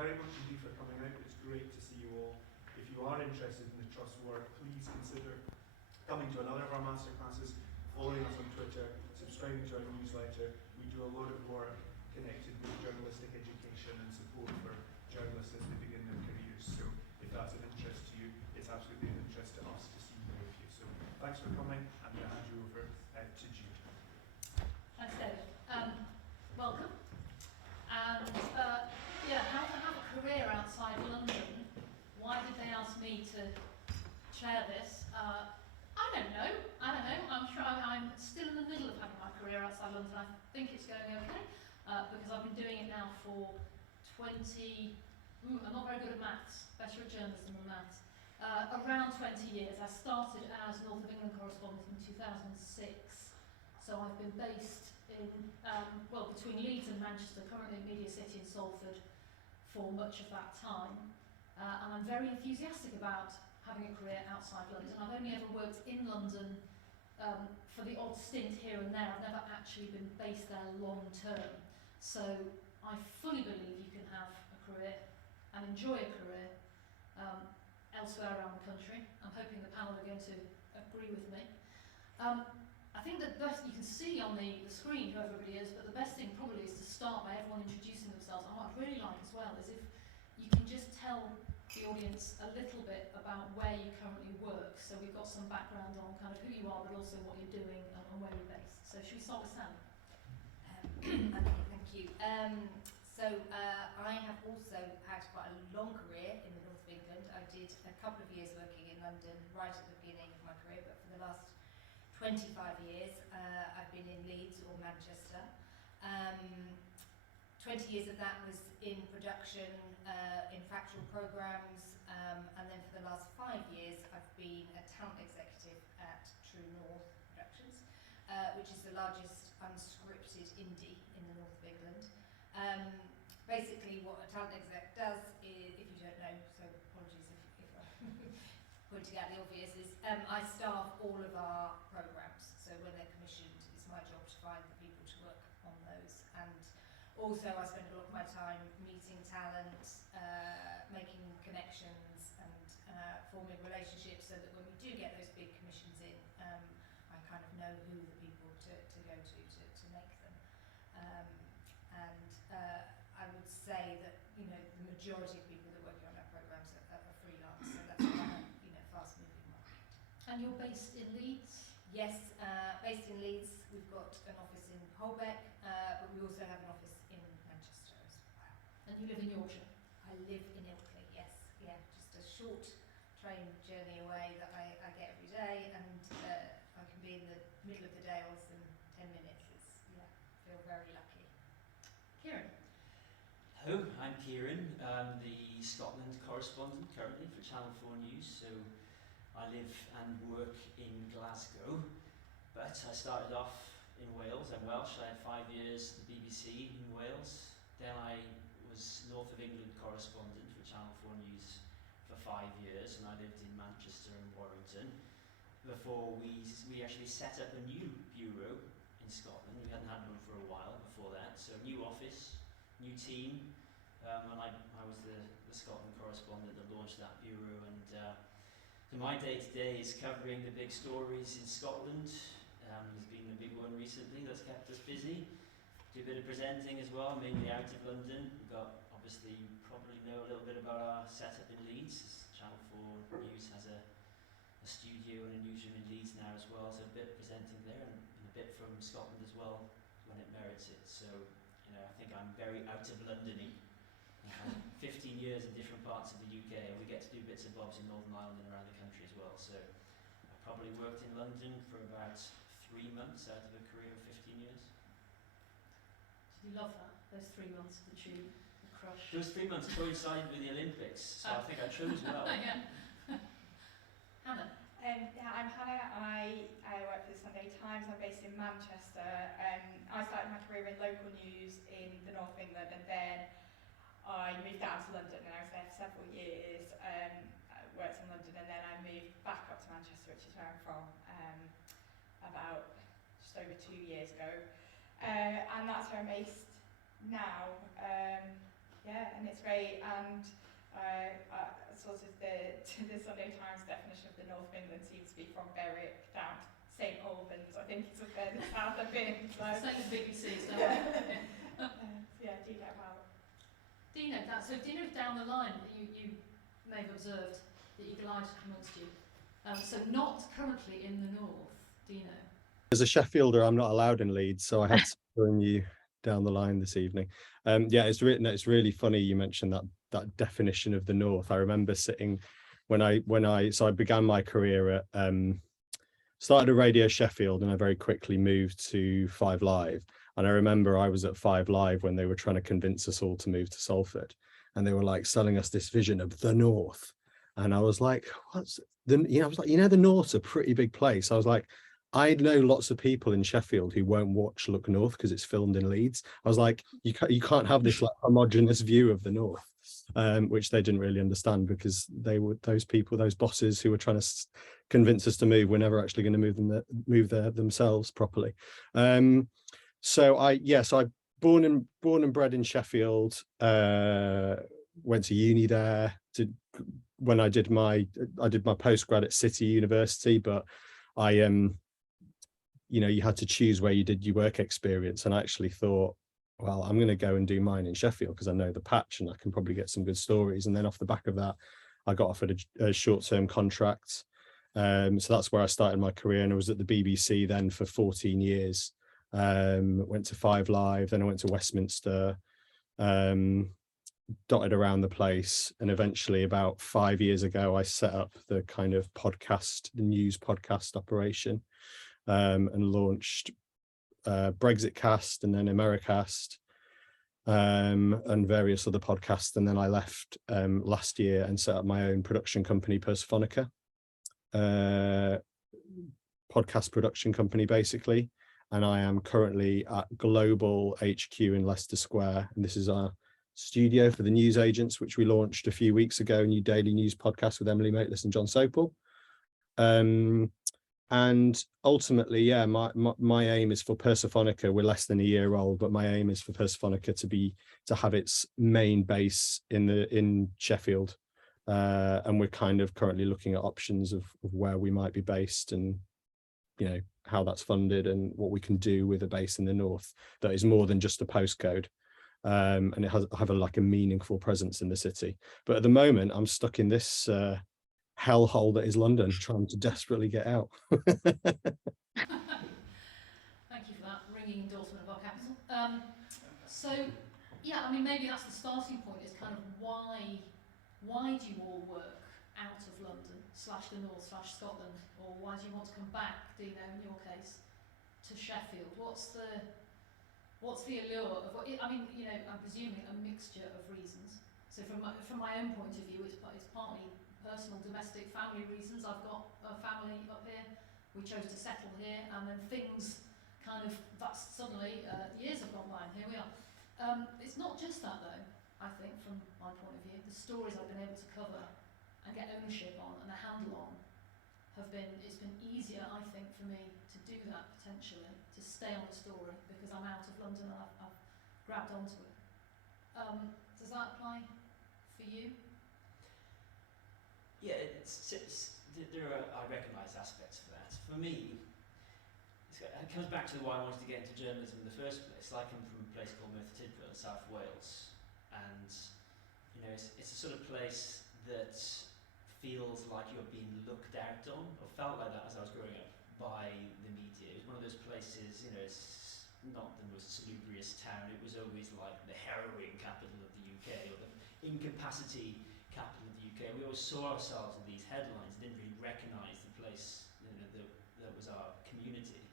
very much indeed for coming out. It's great to see you all. If you are interested in the Trust work, please consider coming to another of our masterclasses, following us on Twitter, subscribing to our newsletter. We do a lot of work connected with journalistic education and support for journalists as they begin their careers. So if that's of interest to you, it's absolutely of interest to us to see more of you. So thanks for coming. I'm going to hand you over to Judith. Thanks, David. Welcome. And yeah, how to have a career outside London. Why did they ask me to chair this? I don't know. I'm sure I'm still in the middle of having my career outside London. I think it's going okay because I've been doing it now for 20. I'm not very good at maths. Better at journalism than maths. Around 20 years. I started as North of England correspondent in 2006. So I've been based in, between Leeds and Manchester, currently in Media City and Salford, for much of that time. And I'm very enthusiastic about having a career outside London. I've only ever worked in London for the odd stint here and there. I've never actually been based there long term. So I fully believe you can have a career and enjoy a career elsewhere around the country. I'm hoping the panel are going to agree with me. I think that best you can see on the screen who everybody is, but the best thing probably is to start by everyone introducing themselves. And what I'd really like as well is if you can just tell the audience a little bit about where you currently work. So we've got some background on kind of who you are, but also what you're doing and where you're based. So should we start with Sallie? Okay, thank you. I have also had quite a long career in the north of England. I did a couple of years working in London right at the beginning of my career, but for the last 25 years I've been in Leeds or Manchester. 20 years of that was in production, in factual programmes, and then for the last 5 years I've been a talent executive at True North Productions, which is the largest unscripted indie in the north of England. Basically what a talent exec does is, if you don't know, so apologies if I'm pointing out the obvious, is I staff all of our programmes. So when they're commissioned, it's my job to find the people to work on those. And also I spend a lot of my time meeting talent, making connections and forming relationships so that when we do get those big commissions in, I kind of know who the people to go to make them. I would say that the majority of people that are working on our programmes are freelance, so that's quite a fast-moving market. And you're based in Leeds? Yes, based in Leeds. We've got an office in Holbeck, but we also have an office in Manchester as well. And you live in Yorkshire? I live in Ilkley, yes. Yeah, just a short train journey away that I get every day, and I can be in the middle of the day or in 10 minutes. I feel very lucky. Ciaran. Hello, I'm Ciaran. I'm the Scotland correspondent currently for Channel 4 News. So I live and work in Glasgow, but I started off in Wales. I'm Welsh. I had 5 years at the BBC in Wales. Then I was North of England correspondent for Channel 4 News for 5 years, and I lived in Manchester and Warrington before we actually set up a new bureau in Scotland. We hadn't had one for a while before that, so new office, new team, and I was the Scotland correspondent that launched that bureau, and so my day-to-day is covering the big stories in Scotland. There's been a big one recently that's kept us busy. Do a bit of presenting as well, mainly out of London. We've got, obviously, you probably know a little bit about our setup in Leeds. Channel 4 News has a studio and a newsroom in Leeds now as well, so a bit of presenting there and a bit from Scotland as well when it merits it. So, I think I'm very out of London-y. I've had 15 years in different parts of the UK, and we get to do bits and bobs in Northern Ireland and around the country as well. So I probably worked in London for about 3 months out of a career of 15 years. Did you love that? Those 3 months of the tube, the crush? Those 3 months coincided with the Olympics, so I think I chose well. Yeah. Hannah? I'm Hannah. I work for the Sunday Times. I'm based in Manchester. I started my career in local news in the north of England, and then I moved down to London, and I was there for several years. I worked in London, and then I moved back up to Manchester, which is where I'm from, about just over 2 years ago. And that's where I'm based now. Yeah, and it's great. And sort of the Sunday Times definition of the North of England seems to be from Berwick down to St Albans. I think it's up there the south I've been. So Same as BBC, so yeah, do get about. Dino, so Dino's down the line that you may have observed that you glide amongst you. So not currently in the north, Dino. As a Sheffielder, I'm not allowed in Leeds, so I had to bring you down the line this evening. Yeah, it's really funny you mentioned that definition of the north. I remember sitting when I began my career at started at Radio Sheffield, and I very quickly moved to 5 Live. And I remember I was at 5 Live when they were trying to convince us all to move to Salford, and they were like selling us this vision of the north. And I was like, what's the, I was like, the north's a pretty big place. I was like, I know lots of people in Sheffield who won't watch Look North because it's filmed in Leeds. I was like, you can't have this like homogenous view of the north, which they didn't really understand, because they were those bosses who were trying to convince us to move were never actually going to move there themselves properly. So I born and bred in Sheffield. Went to uni there. When I did my postgrad at City University, but I you had to choose where you did your work experience, and I actually thought, well, I'm going to go and do mine in Sheffield because I know the patch and I can probably get some good stories. And then off the back of that, I got offered a short-term contract. So that's where I started my career, and I was at the BBC then for 14 years. Went to 5 Live, then I went to Westminster, dotted around the place, and eventually about 5 years ago I set up the kind of the news podcast operation, and launched Brexit Cast, and then Americast, and various other podcasts. And then I left last year and set up my own production company, Persphonica, podcast production company basically. And I am currently at Global HQ in Leicester Square, and this is our studio for the news agents, which we launched a few weeks ago, a new daily news podcast with Emily Maitlis and John Schofield. And ultimately, yeah, my aim is for Persphonica. We're less than a year old, but my aim is for Persphonica to have its main base in Sheffield, and we're kind of currently looking at options of where we might be based, and how that's funded, and what we can do with a base in the north that is more than just a postcode, and it have a meaningful presence in the city. But at the moment, I'm stuck in this hellhole that is London, trying to desperately get out. Thank you for that ringing endorsement of our capital. So, yeah, I mean, maybe that's the starting point, is kind of why do you all work out of London / the north / Scotland, or why do you want to come back, Dino, in your case, to Sheffield? What's the allure of what? I mean, I'm presuming a mixture of reasons. So from my own point of view, it's partly personal, domestic, family reasons. I've got a family up here. We chose to settle here, and then things kind of, that's suddenly years have gone by, and here we are. It's not just that though. I think, from my point of view, the stories I've been able to cover and get ownership on and a handle on it's been easier, I think, for me to do that potentially, to stay on the story, because I'm out of London and I've grabbed onto it. Does that apply for you? Yeah, I recognise aspects of that. For me, it comes back to why I wanted to get into journalism in the first place. I come from a place called Merthyr Tydfil in South Wales, and it's a sort of place that feels like you're being looked out on, or felt like that as I was growing up, by the media. It was one of those places, it's not the most salubrious town. It was always like the heroin capital of the UK, or the incapacity capital of the UK. We always saw ourselves in these headlines, didn't really recognise the place that was our community.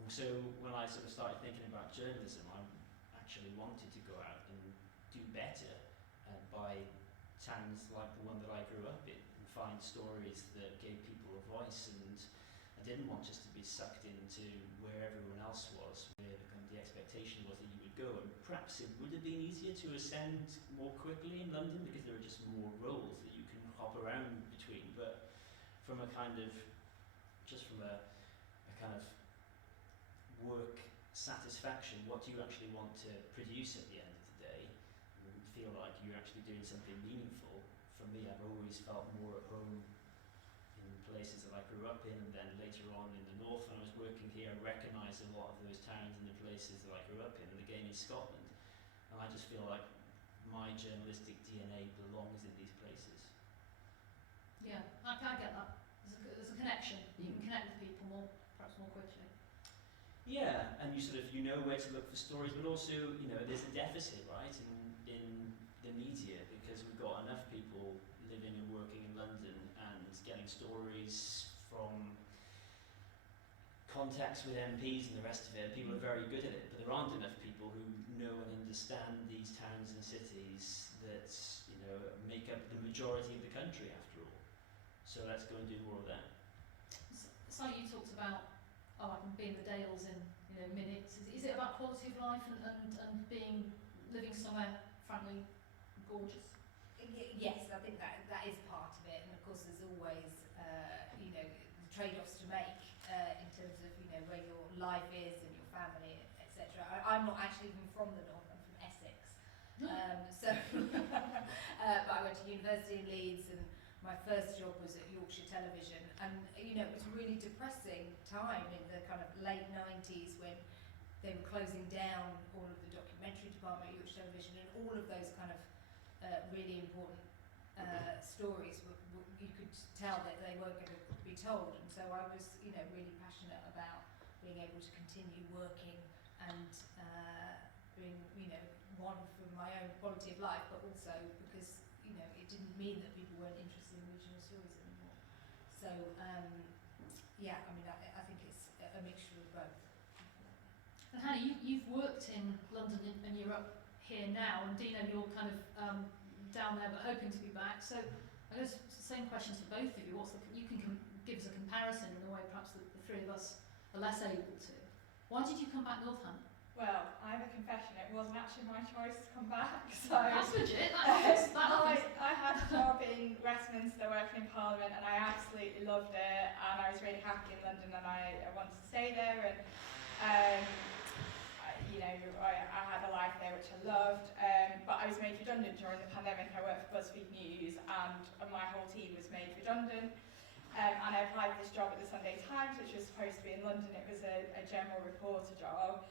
And so when I sort of started thinking about journalism, I actually wanted to go out and do better by towns like the one that I grew up in, and find stories that gave people a voice. And I didn't want just to be sucked into where everyone else was, where the expectation was that you would go. And perhaps it would have been easier to ascend more quickly in London because there are just more roles that you can hop around between. But from a kind of work satisfaction, what do you actually want to produce at the end of the day? feel like you're actually doing something meaningful. For me, I've always felt more at home in places that I grew up in, and then later on in the north when I was working here, I recognised a lot of those towns and the places that I grew up in, and again in Scotland. And I just feel like my journalistic DNA belongs in these places. Yeah, I get that. There's a connection. You can connect with people perhaps more quickly. Yeah, and you know where to look for stories, but also, there's a deficit, right, in the media, because we've got enough people living and working in London and getting stories from contacts with MPs and the rest of it. People are very good at it, but there aren't enough people who know and understand these towns and cities that make up the majority of the country after all. So let's go and do more of that. So you talked about, I can be in the Dales in minutes. Is it about quality of life and living somewhere frankly gorgeous? Yes, I think that is part of it, and of course there's always the trade-offs to make in terms of where your life is and your family, etc. I'm not actually even from the north. I'm from Essex, but I went to university in Leeds, and my first job was at Yorkshire Television, and it was a really depressing time in the kind of late 90s when they were closing down all of the documentary department at Yorkshire Television, and all of those kind of really important stories you could tell that they weren't going to be told, and so I was really passionate about being able to continue working and being one for my own quality of life, but also because it didn't mean that people weren't interested in regional stories anymore. So I think it's a mixture of both. And Hannah, you've worked in London and you're up here now, and Dino, you're kind of down there but hoping to be back. So I guess it's the same questions for both of you. You can give us a comparison in a way perhaps the three of us are less able to. Why did you come back north, Hannah? Well, I have a confession, it wasn't actually my choice to come back. So that's legit, that happens. I had a job in Westminster working in Parliament, and I absolutely loved it, and I was really happy in London, and I wanted to stay there, and I had a life there which I loved, but I was made redundant during the pandemic. I worked for BuzzFeed News, and my whole team was made redundant. And I applied for this job at the Sunday Times, which was supposed to be in London. It was a general reporter job.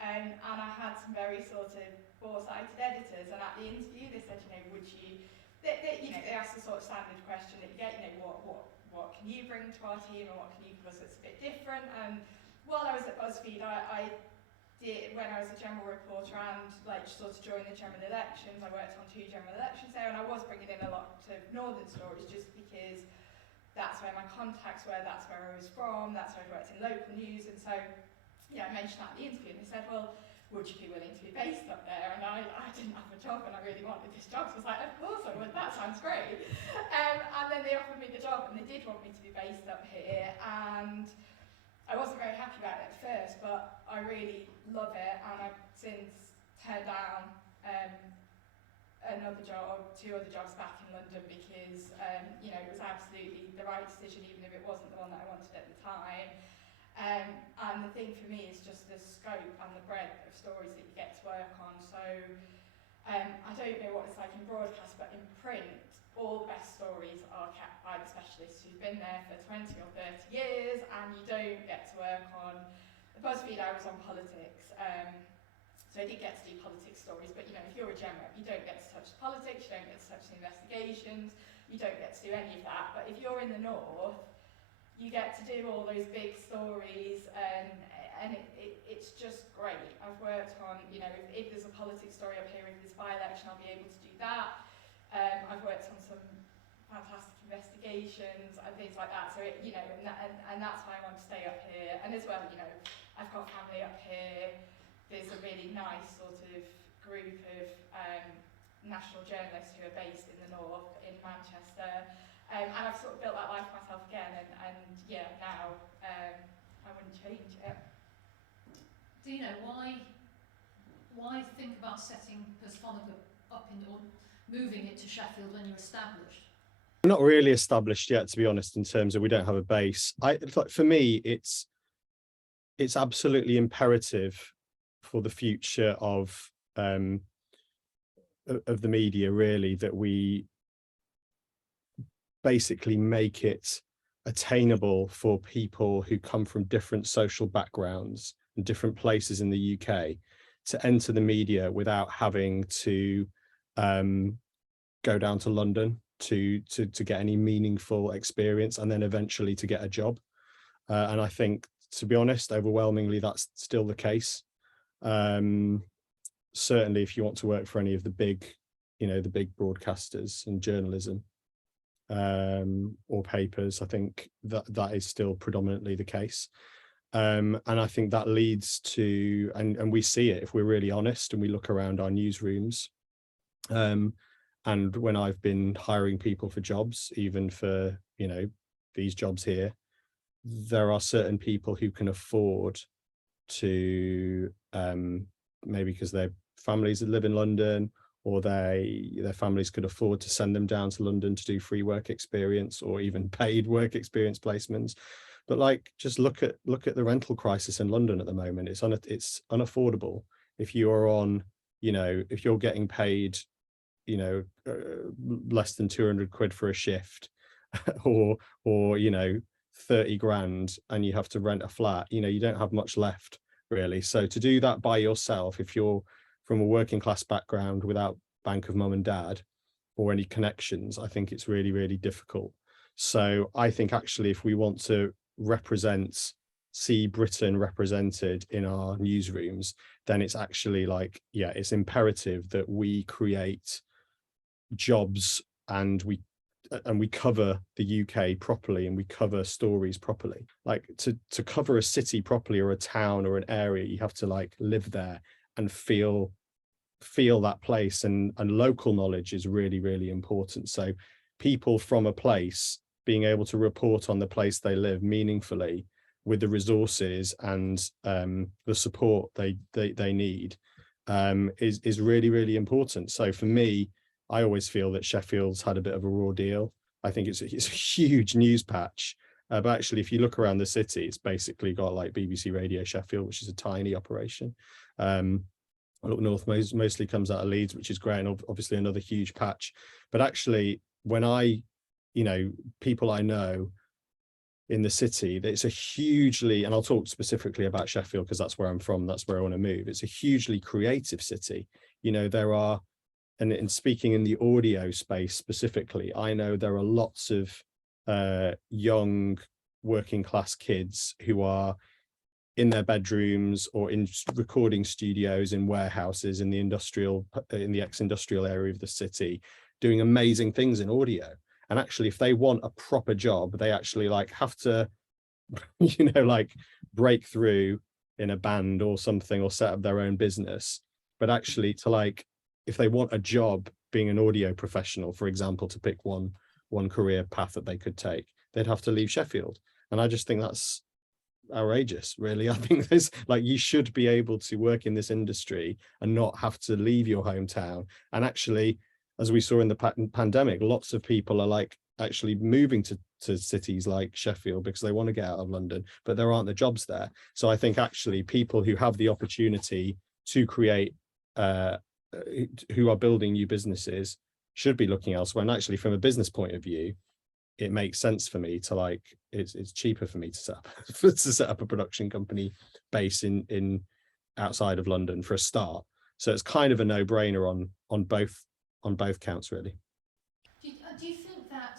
And I had some very sort of foresighted editors, and at the interview they said, would you, they asked the sort of standard question that you get, what can you bring to our team and what can you give us that's a bit different. And while I was at BuzzFeed, I did, when I was a general reporter and sort of during the general elections, I worked on 2 general elections there, and I was bringing in a lot of northern stories just because that's where my contacts were, that's where I was from, that's where I worked in local news. And so I mentioned that in the interview, and they said, well, would you be willing to be based up there? And I didn't have a job, and I really wanted this job, so I was like, of course I would, that sounds great. And then they offered me the job, and they did want me to be based up here, and I wasn't very happy about it at first, but I really love it, and I've since turned down another job, 2 other jobs back in London, because it was absolutely the right decision, even if it wasn't the one that I wanted at the time. And the thing for me is just the scope and the breadth of stories that you get to work on. So I don't know what it's like in broadcast, but in print, all the best stories are kept by the specialists who've been there for 20 or 30 years, and you don't get to work on the BuzzFeed. I was on politics, so I did get to do politics stories, but if you're a gen rep, you don't get to touch the politics, you don't get to touch the investigations, you don't get to do any of that. But if you're in the north, you get to do all those big stories, and it's just great. I've worked on, if there's a politics story up here, if there's by-election, I'll be able to do that. I've worked on some fantastic investigations and things like that. So and that's why I want to stay up here. And as well, I've got family up here. There's a really nice sort of group of national journalists who are based in the north, in Manchester. And I've sort of built that life myself again, and now I wouldn't change it. Dino, why think about setting Correspondent up or moving it to Sheffield when you're established? Not really established yet, to be honest, in terms of we don't have a base. For me, it's absolutely imperative for the future of of the media, really, that we basically make it attainable for people who come from different social backgrounds and different places in the UK to enter the media without having to go down to London to get any meaningful experience and then eventually to get a job. And I think, to be honest, overwhelmingly that's still the case. Certainly if you want to work for any of the big, the big broadcasters and journalism, or papers, I think that is still predominantly the case. And I think that leads to, and we see it if we're really honest and we look around our newsrooms, and when I've been hiring people for jobs, even for, these jobs here, there are certain people who can afford to, maybe because their families live in London, or their families could afford to send them down to London to do free work experience or even paid work experience placements. But like, just look at the rental crisis in London at the moment. It's unaffordable. If you are on, if you're getting paid, less than 200 quid for a shift, or 30 grand, and you have to rent a flat, you don't have much left really. So to do that by yourself, if you're from a working class background without bank of mum and dad or any connections, I think it's really, really difficult. So I think actually if we want to see Britain represented in our newsrooms, then it's actually like, it's imperative that we create jobs and we cover the UK properly and we cover stories properly. Like to cover a city properly or a town or an area, you have to like live there and feel that place, and local knowledge is really, really important. So people from a place being able to report on the place they live meaningfully with the resources and the support they need is really, really important. So for me, I always feel that Sheffield's had a bit of a raw deal. I think it's a huge news patch, but actually if you look around the city, it's basically got like BBC Radio Sheffield, which is a tiny operation. Look North mostly comes out of Leeds, which is great, and obviously another huge patch. But actually, when people I know in the city, it's a hugely, and I'll talk specifically about Sheffield because that's where I'm from, that's where I want to move. It's a hugely creative city. There are, and in speaking in the audio space specifically, I know there are lots of young working class kids who are in their bedrooms or in recording studios in warehouses in the ex-industrial area of the city, doing amazing things in audio. And actually, if they want a proper job, they actually have to, break through in a band or something, or set up their own business. But actually if they want a job being an audio professional, for example, to pick one career path that they could take, they'd have to leave Sheffield. And I just think that's outrageous, really. I think there's you should be able to work in this industry and not have to leave your hometown. And actually, as we saw in the pandemic, lots of people are actually moving to cities like Sheffield because they want to get out of London, but there aren't the jobs there. So I think actually people who have the opportunity to create, who are building new businesses, should be looking elsewhere. And actually, from a business point of view, it makes sense for me to it's cheaper for me to set up a production company based in outside of London for a start. So it's kind of a no-brainer on both counts, really. Do you think that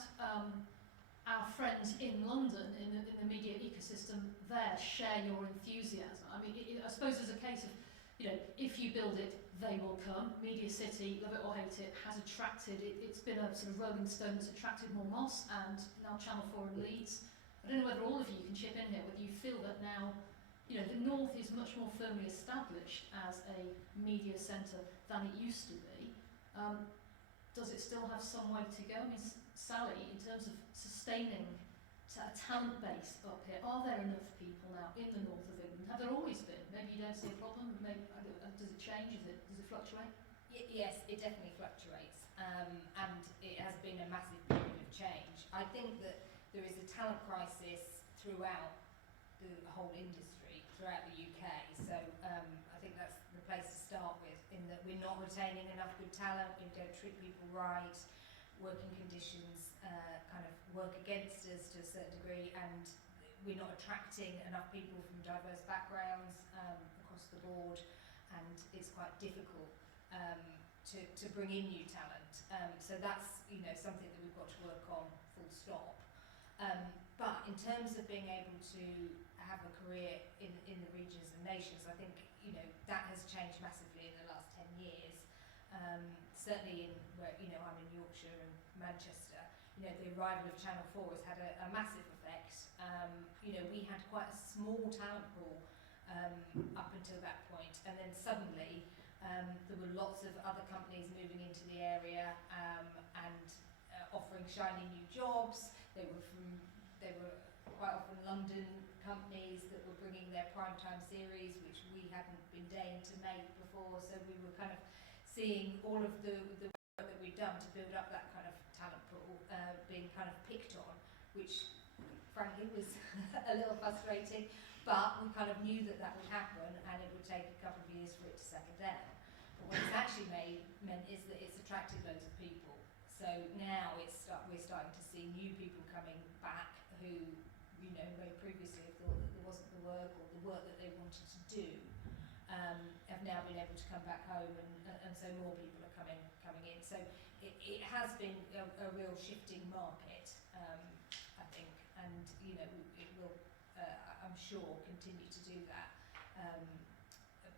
our friends in London, in the media ecosystem there, share your enthusiasm? I mean, I suppose there's a case of, if you build it, they will come. Media City, love it or hate it, has attracted, it's been a sort of Rolling Stone that's attracted more Moss and now Channel 4 and Leeds. I don't know whether all of you can chip in here, whether you feel that now, the North is much more firmly established as a media centre than it used to be. Does it still have some way to go? I mean, Sallie, in terms of sustaining a talent base up here, are there enough people now in the north of England? Have there always been? Maybe you don't see a problem. Maybe does it change? Does it fluctuate? Yes, it definitely fluctuates, and it has been a massive period of change. I think that there is a talent crisis throughout the whole industry, throughout the UK. So I think that's the place to start with, in that we we're not retaining enough good talent, we don't treat people right, working conditions kind of work against us to a certain degree, and we're not attracting enough people from diverse backgrounds across the board, and it's quite difficult to bring in new talent. So that's, you know, something that we've got to work on, full stop. But in terms of being able to have a career in the regions and nations, I think, you know, that has changed massively in the last 10 years. Certainly in where, you know, I'm in Yorkshire and Manchester, you know, the arrival of Channel 4 has had a massive effect. You know, we had quite a small talent pool up until that point, and then suddenly there were lots of other companies moving into the area and offering shiny new jobs. They were quite often London companies that were bringing their primetime series, which we hadn't been deigned to make before. So we were kind of seeing all of the work that we'd done to build up that kind of talent pool being kind of picked on, which frankly was a little frustrating, but we kind of knew that that would happen and it would take a couple of years for it to settle down. But what it's actually meant is that it's attracted loads of people. So now we're starting to see new people coming back who, you know, very previously thought that there wasn't the work or the work that they wanted to do, have now been able to come back home, and so more people are coming in. So it has been a real shifting market, I think, and, you know, it will, I'm sure, continue to do that.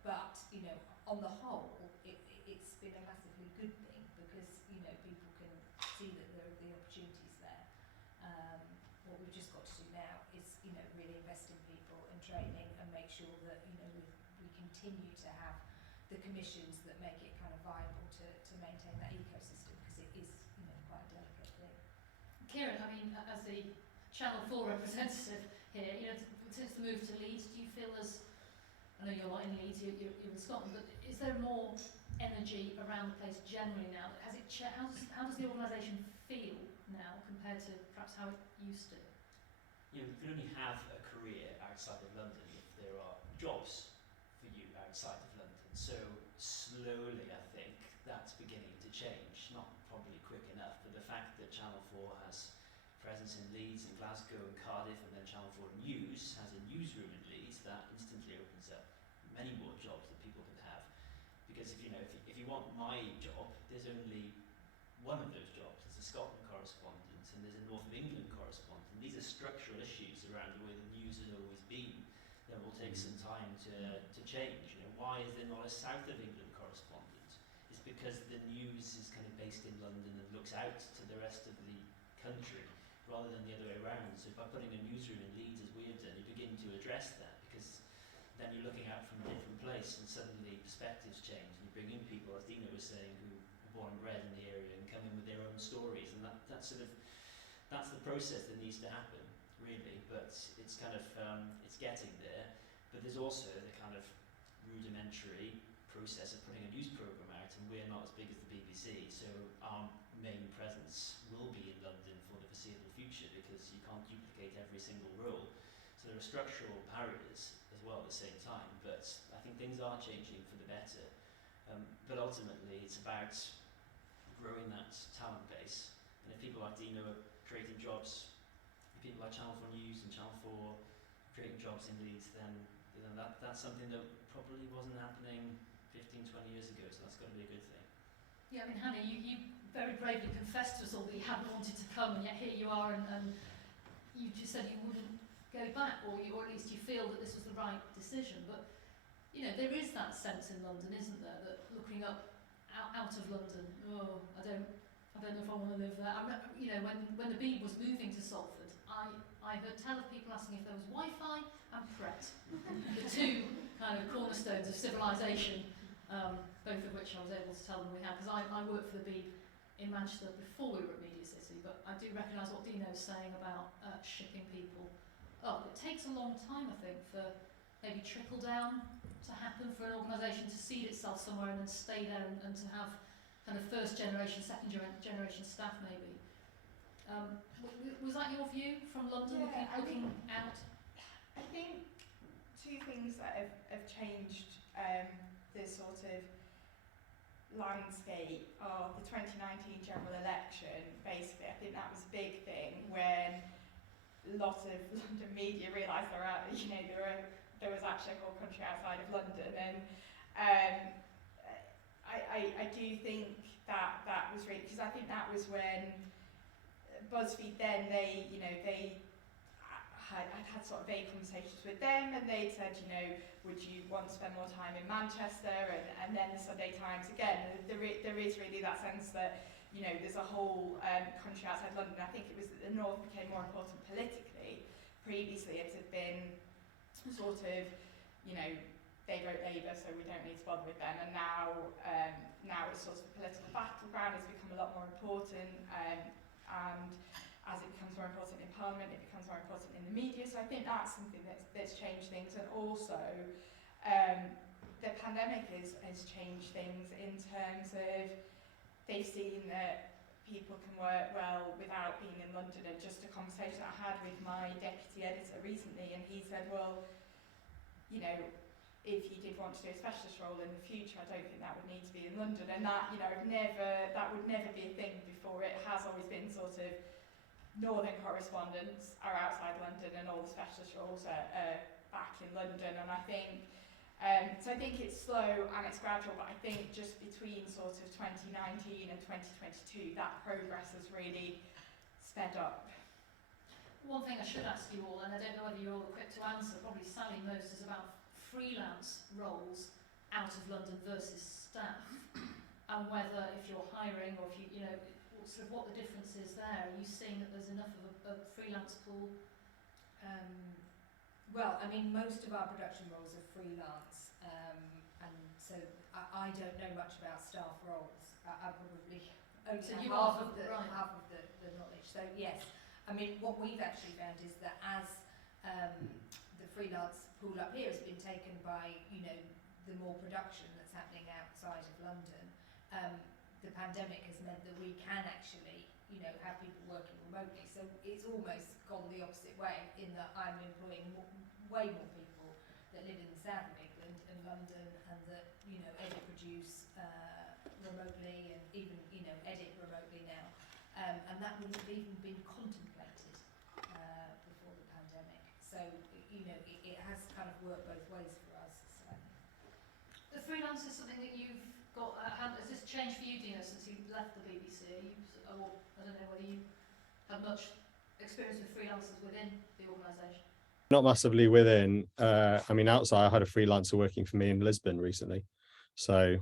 But, you know, on the whole, it's been a massively good thing because, you know, people can see that there are the opportunities there. What we've just got to do now is, you know, really invest in people and training and make sure that, you know, we continue to have the commissions that make it kind of viable to maintain that ecosystem, because it is, you know, quite a delicate thing. Ciaran, I mean, as the Channel 4 representative here, you know, since the move to Leeds, do you feel as, I know you're not in Leeds, you're in Scotland, but is there more energy around the place generally now? Has it how does the organisation feel now compared to perhaps how it used to? You know, you can only have a career outside of London if there are jobs for you outside of London. So slowly, I think, that's beginning to change. Not probably quick enough, but the fact that Channel 4 has presence in Leeds and Glasgow and Cardiff, and then Channel 4 News has a newsroom in Leeds, that instantly opens up many more jobs that people can have. Because if you want my job, there's only one of those jobs. There's a Scotland correspondent and there's a North of England correspondent. And these are structural issues around the way the news has always been that will take some time to change. You know, why is there not a South of England correspondent? It's because the news is kind of based in London and looks out to the rest of the country rather than the other way around. So by putting a newsroom in Leeds, as we have done, you begin to address that, because then you're looking out from a different place and suddenly perspectives change and you bring in people, as Dino was saying, who are born and bred in the area and come in with their own stories, and that's the process that needs to happen, really. But it's kind of it's getting there. But there's also the kind of rudimentary process of putting a news programme out, and we're not as big as the BBC, so our main presence will be in London for the foreseeable future, because you can't duplicate every single role. So there are structural barriers as well at the same time, but I think things are changing for the better. But ultimately it's about growing that talent base, and if people like Dino are creating jobs, if people like Channel 4 News and Channel 4 creating jobs in Leeds, then that's something that probably wasn't happening 15, 20 years ago, so that's got to be a good thing. Yeah, I mean, Hannah, you very bravely confessed to us all that you hadn't wanted to come, and yet here you are, and you just said you wouldn't go back, or at least you feel that this was the right decision. But, you know, there is that sense in London, isn't there, that looking up out of London, oh, I don't know if I want to live there. You know, when the Bee was moving to Salford, I heard tell of people asking if there was Wi-Fi and Pret, the two kind of cornerstones of civilization, both of which I was able to tell them we had, because I worked for the Bee in Manchester before we were at Media City, but I do recognise what Dino's saying about shipping people up. It takes a long time, I think, for maybe trickle down to happen, for an organisation to seed itself somewhere and then stay there, and to have kind of first generation, second generation staff maybe. Was that your view from London, Yeah, looking out? I think two things that have changed the sort of landscape of the 2019 general election. Basically, I think that was a big thing when a lot of London media realised there was actually a whole country outside of London, and I do think that was really, because I think that was when BuzzFeed then I'd had sort of vague conversations with them, and they'd said, would you want to spend more time in Manchester? And then the Sunday Times again. There is really that sense that there's a whole country outside London. I think it was that the North became more important politically. Previously, it had been sort of, they vote Labour, so we don't need to bother with them. And now it's sort of a political battleground. It's become a lot more important, and as it becomes more important in Parliament, it becomes more important in the media. So I think that's something that's changed things. And also, the pandemic has changed things in terms of they've seen that people can work well without being in London. And just a conversation I had with my deputy editor recently, and he said, well, if you did want to do a specialist role in the future, I don't think that would need to be in London. And that, that would never be a thing before. It has always been sort of northern correspondents are outside London and all the specialist roles are back in London. And I think, so I think it's slow and it's gradual, but I think just between sort of 2019 and 2022, that progress has really sped up. One thing I should ask you all, and I don't know whether you're all equipped to answer, probably Sallie knows, is about freelance roles out of London versus staff, and whether if you're hiring or if you sort of what the difference is there. Are you seeing that there's enough of a freelance pool? Well, I mean, most of our production roles are freelance, and so I don't know much about staff roles. I probably only So have you half are of the right. half of the knowledge. So yes, I mean, what we've actually found is that as the freelance pool up here has been taken by the more production that's happening outside of London, the pandemic has meant that we can actually have people working remotely. So it's almost gone the opposite way in that I'm employing way more people that live in the south of England and London, and that edit, produce remotely, and even edit remotely now, and that wouldn't have even been contemplated before the pandemic. So it has kind of worked both ways for us. So. The freelance is something that you've got at hand. Has this changed for you, Dino, since you left the BBC? Or I don't know whether you have much experience with freelancers within the organisation. Not massively within. I mean, outside, I had a freelancer working for me in Lisbon recently. So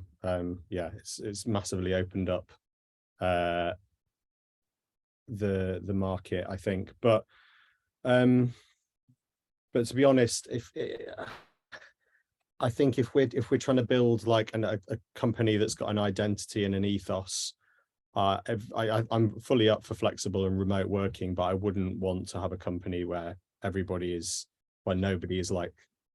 yeah, it's massively opened up the market, I think. But to be honest, I think if we're trying to build like a company that's got an identity and an ethos, I'm fully up for flexible and remote working, but I wouldn't want to have a company where nobody is like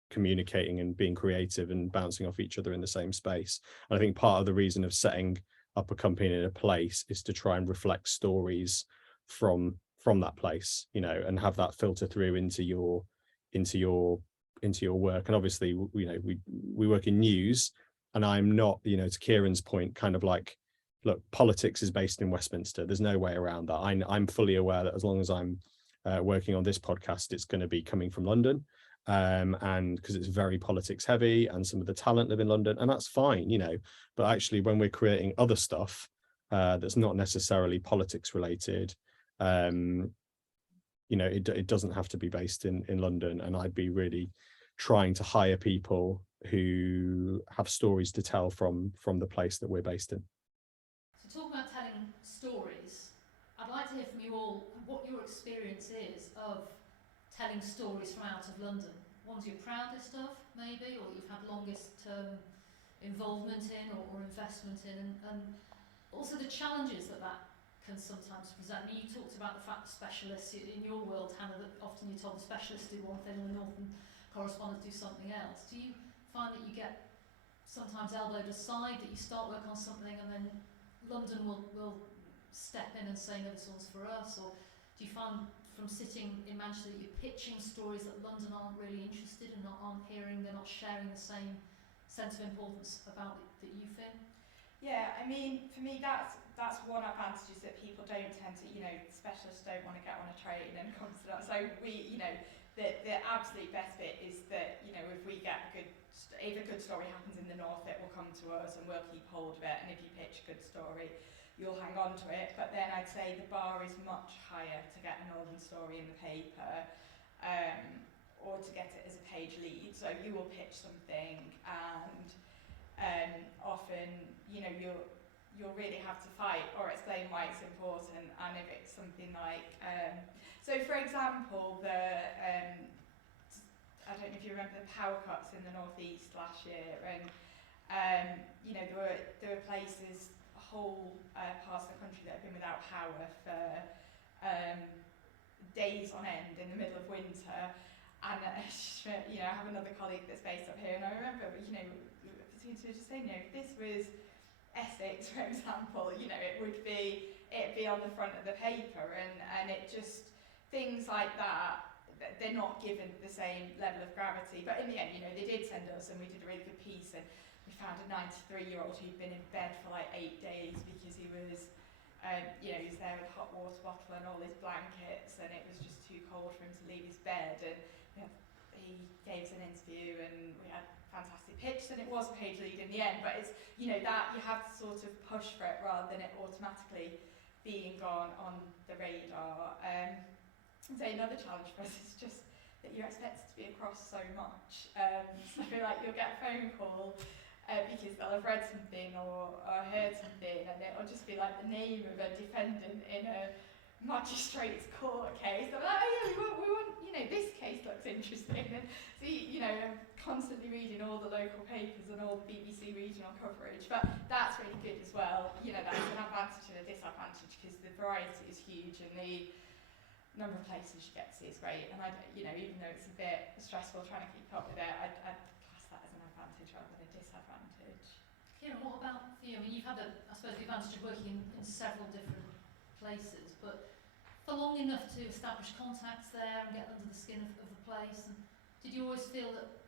communicating and being creative and bouncing off each other in the same space. And I think part of the reason of setting up a company in a place is to try and reflect stories from that place, and have that filter through into your work. And obviously, we work in news, and I'm not, to Ciaran's point, kind of like, look, politics is based in Westminster. There's no way around that. I'm fully aware that as long as I'm working on this podcast, it's going to be coming from London, and because it's very politics heavy, and some of the talent live in London, and that's fine, but actually when we're creating other stuff that's not necessarily politics related, it doesn't have to be based in London. And I'd be really trying to hire people who have stories to tell from the place that we're based in. So talk about telling stories. I'd like to hear from you all what your experience is of telling stories from out of London. Ones you're proudest of, maybe, or you've had longest term involvement in or investment in, and also the challenges that can sometimes present. I mean, you talked about the fact that specialists, in your world, Hannah, that often you're told the specialists do one thing and the Northern correspondents do something else. Do you find that you get sometimes elbowed aside, that you start work on something and then London will step in and say, no, this one's for us? Or do you find from sitting in Manchester that you're pitching stories that London aren't really interested in, aren't hearing, they're not sharing the same sense of importance about that you feel? Yeah, I mean, for me, that's one advantage, is that people don't tend to, specialists don't want to get on a train and come to that. So we, the absolute best bit is that, if we get if a good story happens in the north, it will come to us and we'll keep hold of it. And if you pitch a good story, you'll hang on to it. But then I'd say the bar is much higher to get a northern story in the paper, or to get it as a page lead. So you will pitch something, and often, you'll really have to fight or explain why it's important. And if it's something like, so for example, I don't know if you remember the power cuts in the northeast last year, and there were places, whole parts of the country that have been without power for days on end in the middle of winter. And I have another colleague that's based up here, and I remember, just saying, if this was Essex, for example, it'd be on the front of the paper, and it just, things like that, they're not given the same level of gravity. But in the end, they did send us, and we did a really good piece, and we found a 93-year-old who'd been in bed for like 8 days because he was, he was there with a hot water bottle and all his blankets, and it was just too cold for him to leave his bed. And he gave us an interview, and we had fantastic pitch, and it was a page lead in the end. But it's, that you have to sort of push for it rather than it automatically being gone on the radar. So another challenge for us is just that you're expected to be across so much. So like you'll get a phone call because they'll have read something or heard something, and it'll just be like the name of a defendant in a magistrate's court case. They're like, oh yeah, we want this case looks interesting. And so I'm constantly reading all the local papers and all the BBC regional coverage. But that's really good as well. That's an advantage and a disadvantage, because the variety is huge and the number of places you get to see is great. And even though it's a bit stressful trying to keep up with it, I'd class that as an advantage rather than a disadvantage. Ciaran, what about for you? I mean, you've had, the advantage of working in several different places, but for long enough to establish contacts there and get under the skin of the place. And did you always feel that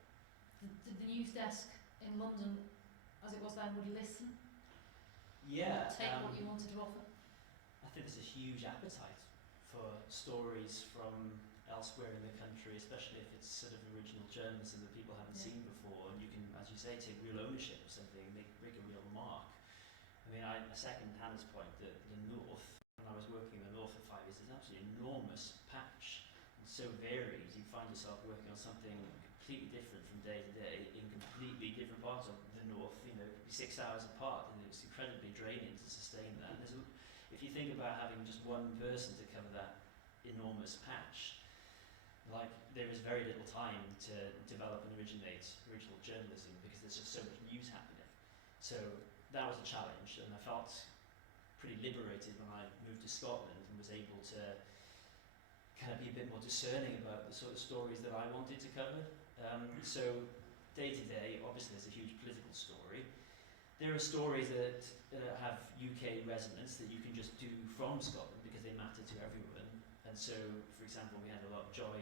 the news desk in London, as it was then, would listen? Yeah. Take what you wanted to offer? I think there's a huge appetite for stories from elsewhere in the country, especially if it's sort of original journalism that people haven't seen before, and you can, as you say, take real ownership of something and make a real mark. I mean, I second Hannah's point that the North, when I was working in the North for 5 years, is an absolutely enormous patch, and so varied. You find yourself working on something completely different from day to day in completely different parts of the North. It could be 6 hours apart, and it's incredibly draining to sustain that. And if you think about having just one person to cover that enormous patch, like, there is very little time to develop and originate original journalism because there's just so much news happening. So that was a challenge, and I felt pretty liberated when I moved to Scotland and was able to kind of be a bit more discerning about the sort of stories that I wanted to cover. So day to day, obviously there's a huge political story. There are stories that have UK resonance that you can just do from Scotland because they matter to everyone. And so, for example, we had a lot of joy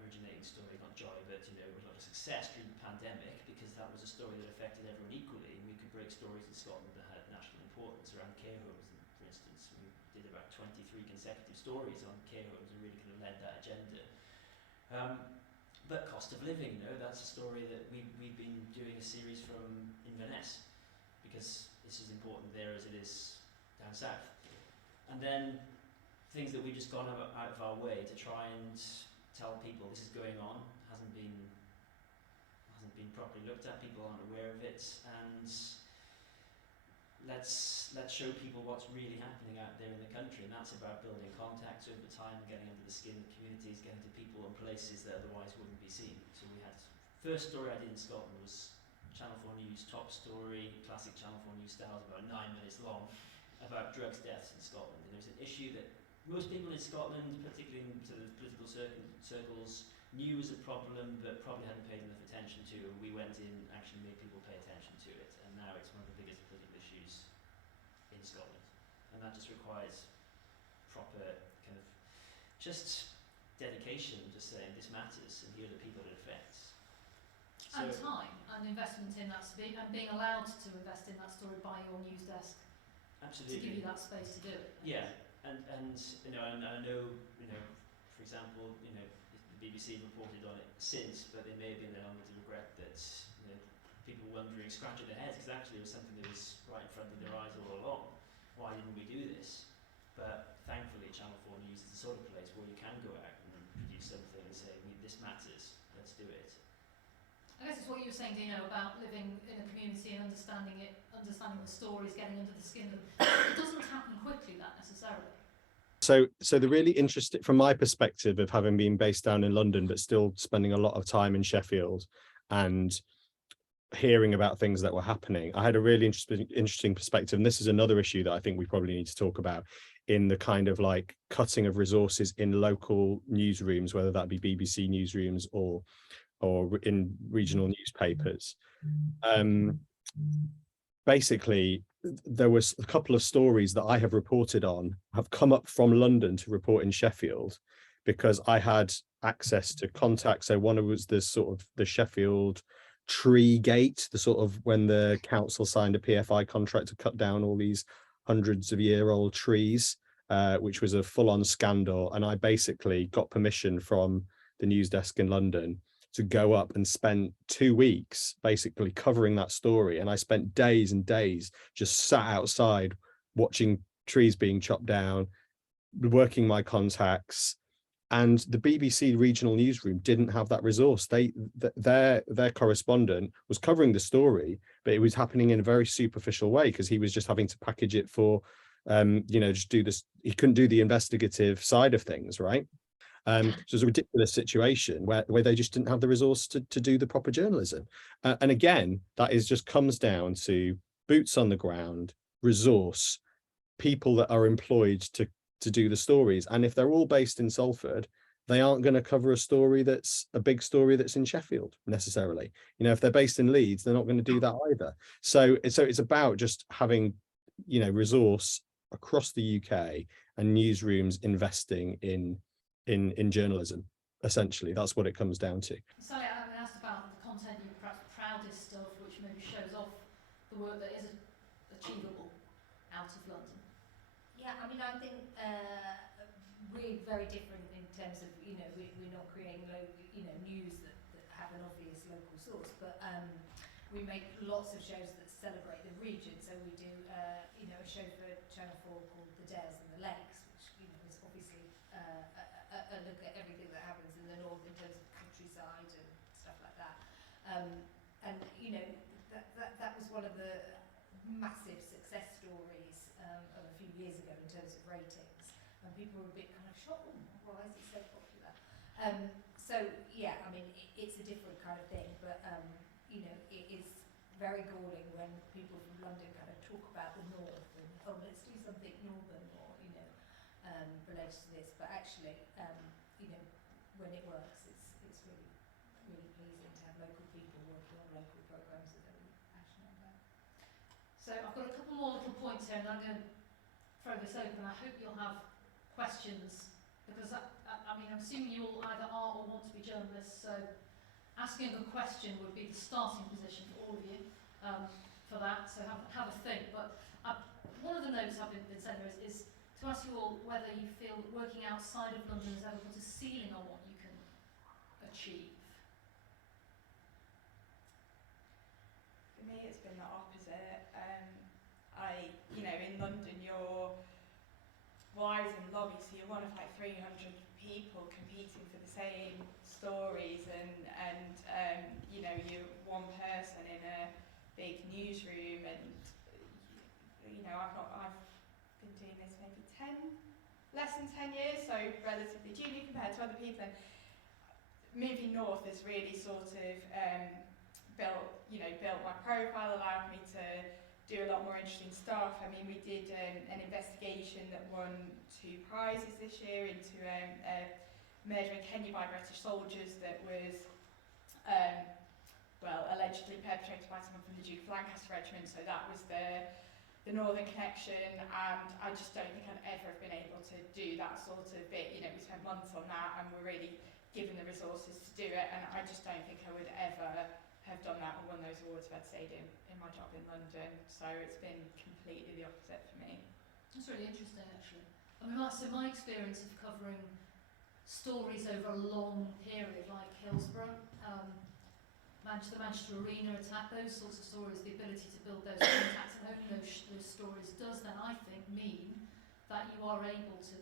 originating story, not joy, but a lot of success during the pandemic, because that was a story that affected everyone equally, and we could break stories in Scotland that had national importance around care homes. And for instance, we did about 23 consecutive stories on care homes and really kind of led that agenda. But cost of living, that's a story that we've been doing a series from Inverness, because it's as important there as it is down south. And then things that we've just gone out of our way to try and tell people this is going on, hasn't been properly looked at, people aren't aware of it, and let's show people what's really happening out there in the country. And that's about building contacts over time, getting under the skin of communities, getting to people and places that otherwise wouldn't be seen. So we had, first story I did in Scotland was Channel 4 News top story, classic Channel 4 News styles, about 9 minutes long, about drugs deaths in Scotland. And there's an issue that most people in Scotland, particularly in sort of political circles, knew was a problem, but probably hadn't paid enough attention to. And we went in and actually made people pay attention to it. And now it's one of the biggest political issues in Scotland. And that just requires proper kind of just dedication, just saying this matters and here are the people it affects. And time and investment in that, and being allowed to invest in that story by your news desk Absolutely. to give you that space to do it. Yeah, and you know, and I know, you know, for example, you know, the BBC reported on it since, but they may have been a little bit of regret that, you know, people wondering, scratching their heads, because actually it was something that was right in front of their eyes all along. Why didn't we do this? But thankfully, Channel 4 News is the sort of place where you can go out and produce something and say, this matters, let's do it. I guess it's what you were saying, Dino, about living in a community and understanding it, understanding the stories, getting under the skin of them. It doesn't happen quickly, that necessarily. So the really interesting, from my perspective of having been based down in London, but still spending a lot of time in Sheffield and hearing about things that were happening, I had a really interesting perspective. And this is another issue that I think we probably need to talk about, in the kind of like cutting of resources in local newsrooms, whether that be BBC newsrooms or in regional newspapers. Basically, there was a couple of stories that I have reported on have come up from London to report in Sheffield, because I had access to contacts. So one was the sort of the Sheffield tree gate, the sort of when the council signed a PFI contract to cut down all these hundreds of year old trees, which was a full-on scandal. And I basically got permission from the news desk in London to go up and spend 2 weeks basically covering that story. And I spent days and days just sat outside watching trees being chopped down, working my contacts. And the BBC regional newsroom didn't have that resource. Their correspondent was covering the story, but it was happening in a very superficial way, because he was just having to package it for, you know, just do this. He couldn't do the investigative side of things, right? So it was a ridiculous situation where they just didn't have the resource to do the proper journalism. And again, that is just comes down to boots on the ground, resource, people that are employed to do the stories. And if they're all based in Salford, they aren't going to cover a story that's a big story that's in Sheffield necessarily. You know, if they're based in Leeds, they're not going to do that either. So it's about just having, you know, resource across the UK and newsrooms investing in journalism. Essentially, that's what it comes down to. Sallie, I asked about the content you're perhaps proudest of, which maybe shows off the work that is achievable out of London. Yeah, I mean, I think we're very different in terms of, you know, we're not creating news that have an obvious local source, but we make lots of shows that celebrate the region. So we do, a show for Channel 4 called The Dares and the Lakes, which, you know, is obviously a look at everything that happens in the north in terms of countryside and stuff like that. And you know, that was one of the massive success stories of a few years ago in terms of ratings, and people were a bit kind of shocked. Why is it so popular? So yeah, I mean, it's a different kind of thing, but you know, it is very galling when people from London kind of talk about the north and, oh, let's do something northern, or, you know, related to this. But actually, you know, when it works, it's really, really pleasing to have local people working on local programmes that they're really passionate about. So I've got a couple more little points here, and I'm going to throw this open. I hope you'll have questions, because I mean, I'm assuming you all either are or want to be journalists, so asking a question would be the starting position for all of you for that, so have a think. But one of the notes I've been sent here is to ask you all whether you feel that working outside of London has ever put a ceiling on what you can achieve. For me, it's been the opposite. You know, in London, I was in lobby, so you're one of like 300 people competing for the same stories, and you know, you're one person in a big newsroom, and you know, I've been doing this maybe less than 10 years, so relatively junior compared to other people. And moving north has really sort of built my profile, allowed me to do a lot more interesting stuff. I mean, we did an investigation that won 2 prizes this year into a murder in Kenya by British soldiers that was allegedly perpetrated by someone from the Duke of Lancaster Regiment. So that was the Northern connection, and I just don't think I'd ever have been able to do that sort of bit. You know, we spent months on that, and we're really given the resources to do it, and I just don't think I would ever have done that and won those awards if I'd stayed in my job in London. So it's been completely the opposite for me. That's really interesting, actually. I mean, so my experience of covering stories over a long period, like Hillsborough, the Manchester Arena attack, those sorts of stories, the ability to build those contacts and owning those stories does then, I think, mean that you are able to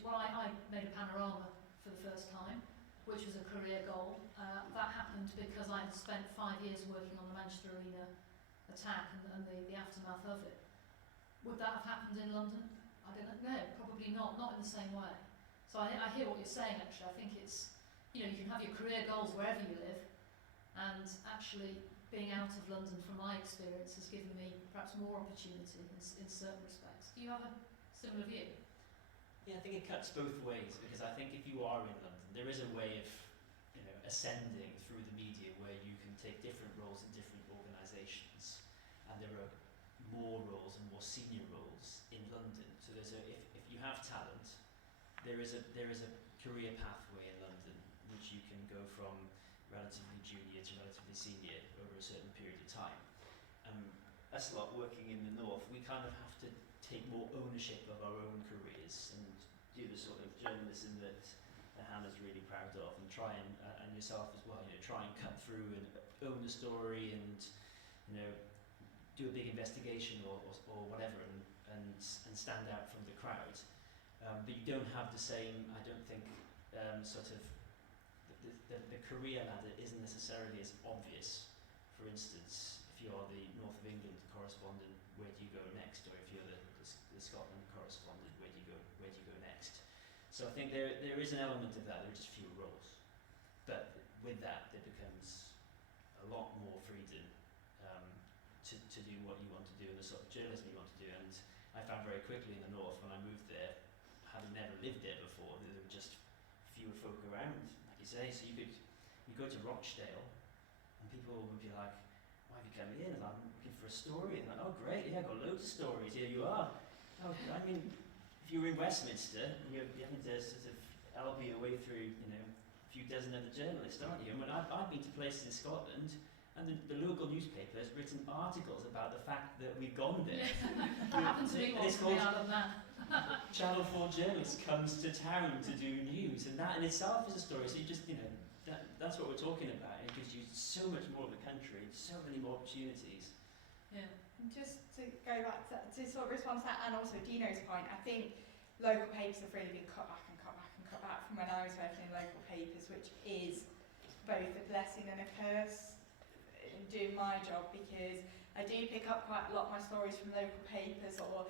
well, I made a panorama for the first time, which was a career goal. That happened because I had spent 5 years working on the Manchester Arena attack and the aftermath of it. Would that have happened in London? I don't know. No, probably not in the same way. So I hear what you're saying, actually. I think it's, you can have your career goals wherever you live, and actually being out of London, from my experience, has given me perhaps more opportunity in certain respects. Do you have a similar view? Yeah, I think it cuts both ways, because I think if you are in London, there is a way of ascending through the media where you can take different roles in different organisations, and there are more roles and more senior roles in London. So there's if you have talent, there is a career pathway in London which you can go from relatively junior to relatively senior over a certain period of time. Us lot working in the north, we kind of have to take more ownership of our own careers and do the sort of journalism that Hannah's really proud of, and try and yourself as well, try and cut through and own the story, and do a big investigation or whatever, and stand out from the crowd. But you don't have the same, I don't think, sort of the career ladder isn't necessarily as obvious. For instance, if you're the North of England correspondent, where do you go next? Or if you're the Scotland correspondent, where do you go next? So I think there is an element of that. There are just fewer roles, but with that there becomes a lot more freedom to do what you want to do and the sort of journalism you want to do. And I found very quickly in the north, when I moved there, having never lived there before, there were just fewer folk around, like you say. So you go to Rochdale and people would be like, why have you come here? And I'm looking for a story. And like, oh great, yeah, I've got loads of stories, here you are. Oh, I mean, if you were in Westminster, you're having to sort of elbow your way through, a few dozen other journalists, aren't you? And when I've been to places in Scotland, and the local newspaper has written articles about the fact that we've gone there. That happened to me once, the Al-Othman. Channel 4 journalist comes to town to do news, and that in itself is a story. So you just, that's what we're talking about. It gives you so much more of the country, so many more opportunities. Yeah. And just to go back to sort of respond to that, and also Dino's point, I think local papers have really been cut back from when I was working in local papers, which is both a blessing and a curse in doing my job, because I do pick up quite a lot of my stories from local papers, or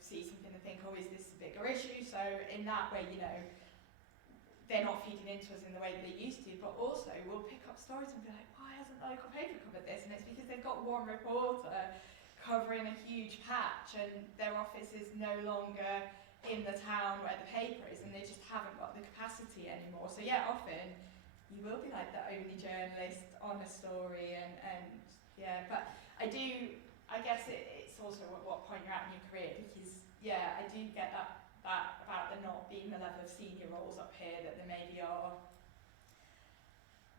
see something and think, oh, is this a bigger issue? So in that way, they're not feeding into us in the way that they used to, but also we'll pick up stories and be like, why hasn't the local paper covered this? And it's because they've got one reporter covering a huge patch, and their office is no longer in the town where the paper is, and they just haven't got the capacity anymore. So yeah, often you will be like the only journalist on a story, and yeah, but I guess it's also what point you're at in your career, because yeah, I do get that about there not being the level of senior roles up here that there maybe are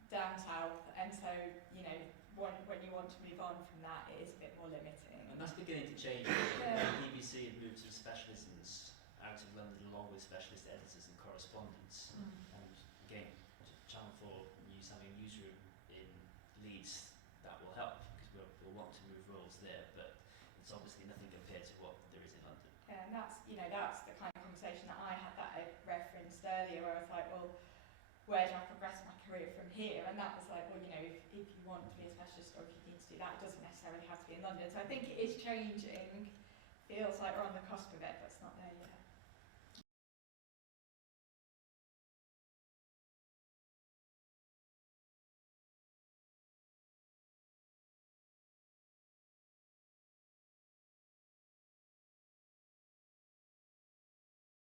down south, and so when you want to move on from that, it is a bit more limiting. And that's beginning to change. The BBC have moved some specialisms out of London, along with specialist editors and correspondents. And again, Channel 4 News having a newsroom in Leeds, that will help, because we'll want to move roles there, but it's obviously nothing compared to what there is in London. Yeah, and that's the kind of conversation that I had, that I referenced earlier, where I was like, well, where do I progress my career from here? And that was like, well, if you want to be a specialist, or if you need to do that, it doesn't necessarily have to be in London. So I think it is changing. Feels like we're on the cusp of it, but it's not there yet.